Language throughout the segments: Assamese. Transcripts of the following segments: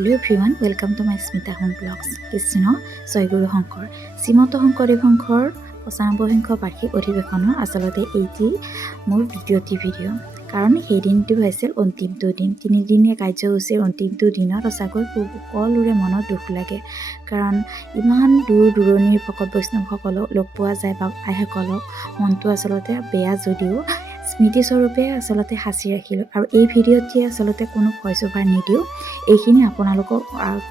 Hello everyone, welcome to my Smita Home Vlogs. Krishna জয়গুৰু শংকৰ শ্ৰীমন্ত শংকৰদেৱ শংকৰ 95সংখ্য বাৰ্ষিক অধিৱেশনৰ আচলতে এইটি মোৰ ভিডিঅ' কাৰণ সেই দিনটো হৈছিল অন্তিমটো দিন তিনিদিনীয়া কাৰ্যসূচীৰ অন্তিমটো দিনত সঁচাকৈ সকলোৰে মনত দুখ লাগে কাৰণ ইমান দূৰ দূৰণিৰ ভকত বৈষ্ণৱসকলক লগ পোৱা যায় বা আইসকলক মনটো আচলতে বেয়া যদিও স্মৃতিস্বৰূপে আচলতে সাঁচি ৰাখিলোঁ আৰু এই ভিডিঅ'টি আচলতে কোনো ভইচ অভাৰ নিদিওঁ এইখিনি আপোনালোকক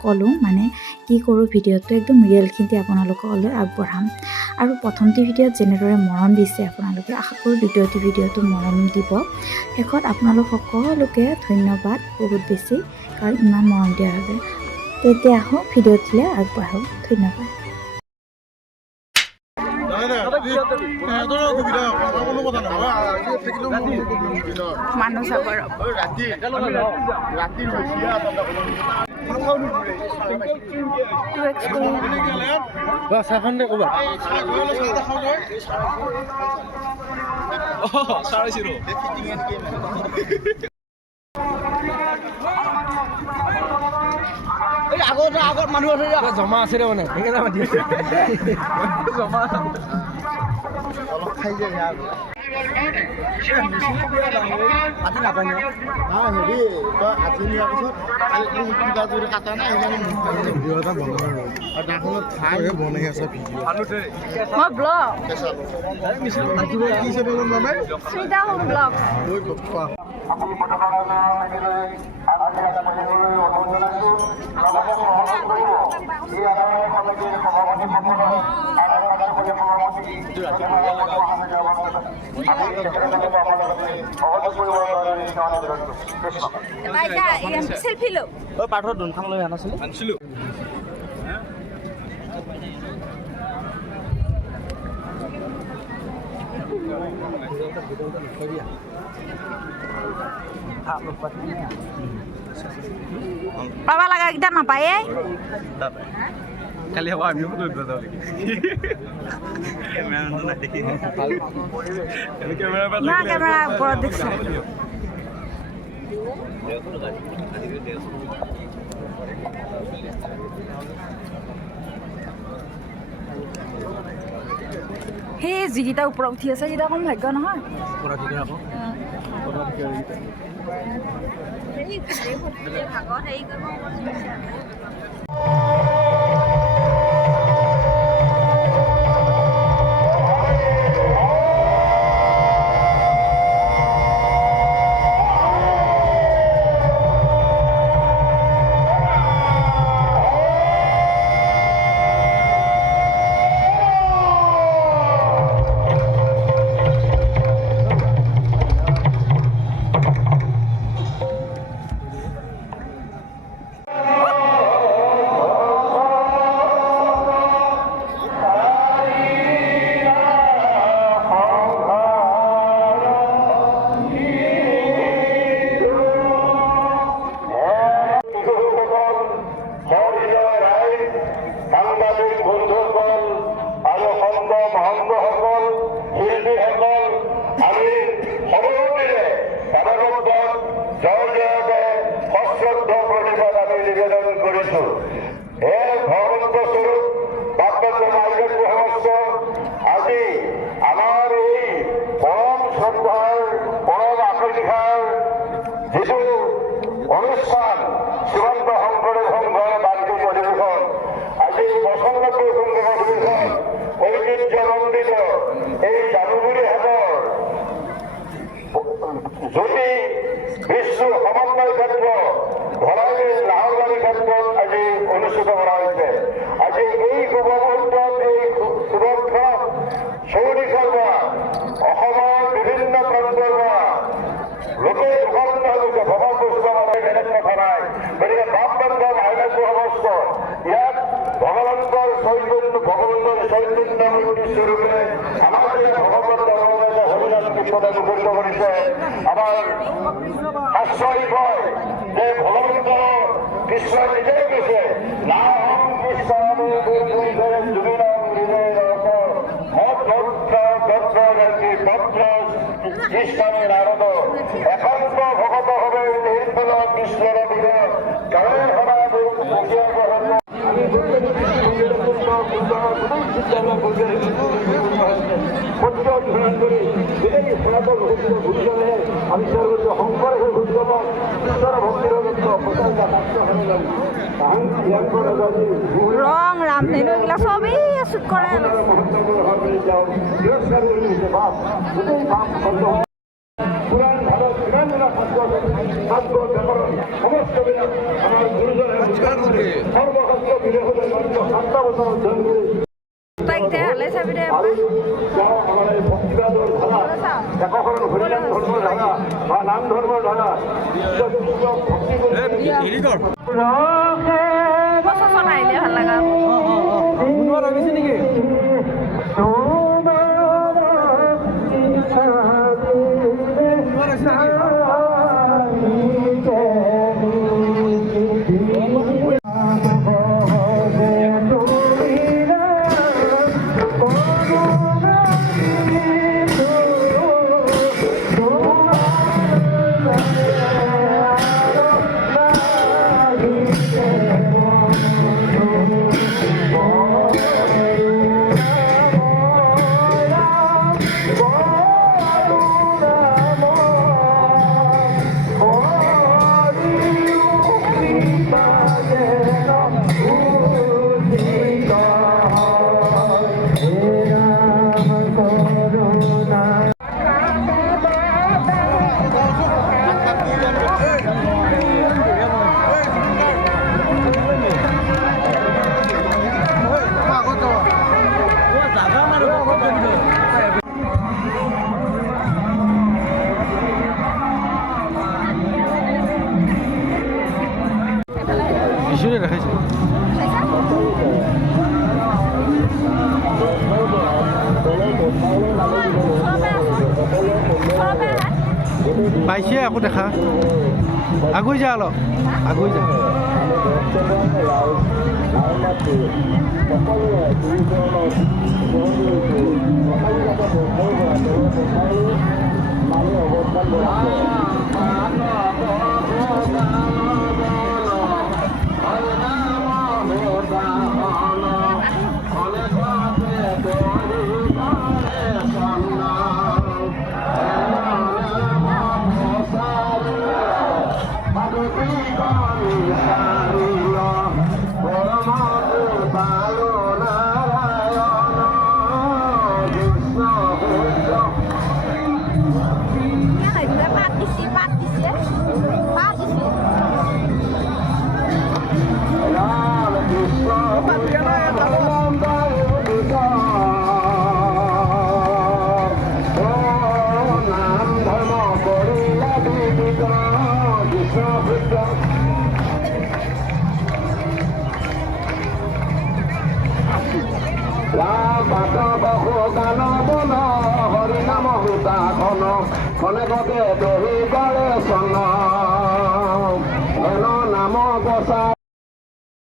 ক'লোঁ মানে কি কৰোঁ ভিডিঅ'টো একদম ৰিয়েলখিনি আপোনালোকলৈ আগবঢ়াম আৰু প্ৰথমটি ভিডিঅ'ত যেনেদৰে মৰম দিছে আপোনালোকে আশা কৰোঁ দ্বিতীয়টি ভিডিঅ'টো মৰম দিব শেষত আপোনালোক সকলোকে ধন্যবাদ বহুত বেছি কাৰণ ইমান মৰম দিয়াৰ বাবে তেতিয়া আহোঁ ভিডিঅ'টিলৈ আগবাঢ়োঁ ধন্যবাদ মানুহ চাবৰ আগত মানুহ আছে জমা আছে মানে সেইকাৰণে মাতি আছে জমা অলপ খাই যায় আজি নাপায় ন হেৰি তই আজি নিয়াৰ পিছত কিবা যদি কাটা নাই সেইকাৰণে ভিডিঅ' এটা বনাওঁ আৰু ডাঙৰ খাই বনাই আছে ভিডিঅ' মই ব্লগ কি চাব মানে স্মিতা হোম ব্লগ সেলফি লো পাঠৰ দুনখান লৈ আনিছিলো পাবা লাগা কিটা নাপায়ে কালি হ'ব আমিও ফটো উঠিব যাওঁ নেকি কেমেৰা ওপৰত দেখিছো সেই যিকেইটা ওপৰত উঠি আছে সেইকেইটা কম ভাগ্য নহয় আজি আমাৰ এই পৰম শ্ৰদ্ধাৰ পৰম আকাংক্ষাৰ যিটো অনুষ্ঠান শ্ৰীমন্ত শংকৰদেৱ সংঘৰ বাৰ্ষিক অধিৱেশন আজি 95 সংখ্যক অধিৱেশন ঐতিহ্যমণ্ডিত এই জানুগুৰি হাটৰ জ্যোতি বিশ্ব সমন্বয় ক্ষেত্ৰ ধলাই লাহৰবাৰী ক্ষেত্ৰত আজি অনুষ্ঠিত কৰা হৈছে আজি এই শুভ মুহূৰ্তত এই শুভক্ষণত চৌদিশৰ পৰা অসমৰ বিভিন্ন প্ৰান্তৰ পৰা লোকে উপনীত হৈছে ভগৱান বৈষ্ণৱ বেলেগ কথা নাই গতিকে বাপবন্ধ ভাইৰাছ সমস্ত ইয়াত ভগৱন্তৰ চৈতন্য মূৰ্তি স্বৰূপে আমাৰ ভগৱন্ত হৰিনাম কীৰ্তনে মুখৰিত কৰিছে আমাৰ আশ্চৰ্য কয় যে ভগৱন্ত কৃষ্ণ নিজেই কৈছে নাম কৃষ্ণ কৃষ্ণে নাৰদ একান্ত ভগত হবে নিৰ্মল কৃষ্ণেৰ দিনে গাঁৱে সভা আবিষ্কাৰ কৰছে শঙ্কৰ উদ্যম ঈশ্বৰ ভক্তিৰ ৰং ৰামধেনু এইগিলা চবেই শ্বুট কৰে পুরাণ ভারত বিরাট শাস্ত্র ব্যাকরণ সমস্ত বিলাক আমার গুরুজনের সর্বশাস্ত্র বিলেখনের মাত্র 7 বছর অধ্যয়ন করে তাইক দে হালে চাবি দে আৰু যাৰা আমাৰ ভক্তিবাদৰ ধাৰা একশৰণ হৰিনাম ধৰ্মৰ ধাৰা বা নাম ধৰ্মৰ ধাৰা ভক্তি বছৰ আহিলে ভাল লগা দেখাইছে পাইছে আকৌ দেখা আগুৱাই যা অলপ আগুৱাই যা হৰিনাম হুতা ঘন খনে গতে দহি গলে সন নাম বসা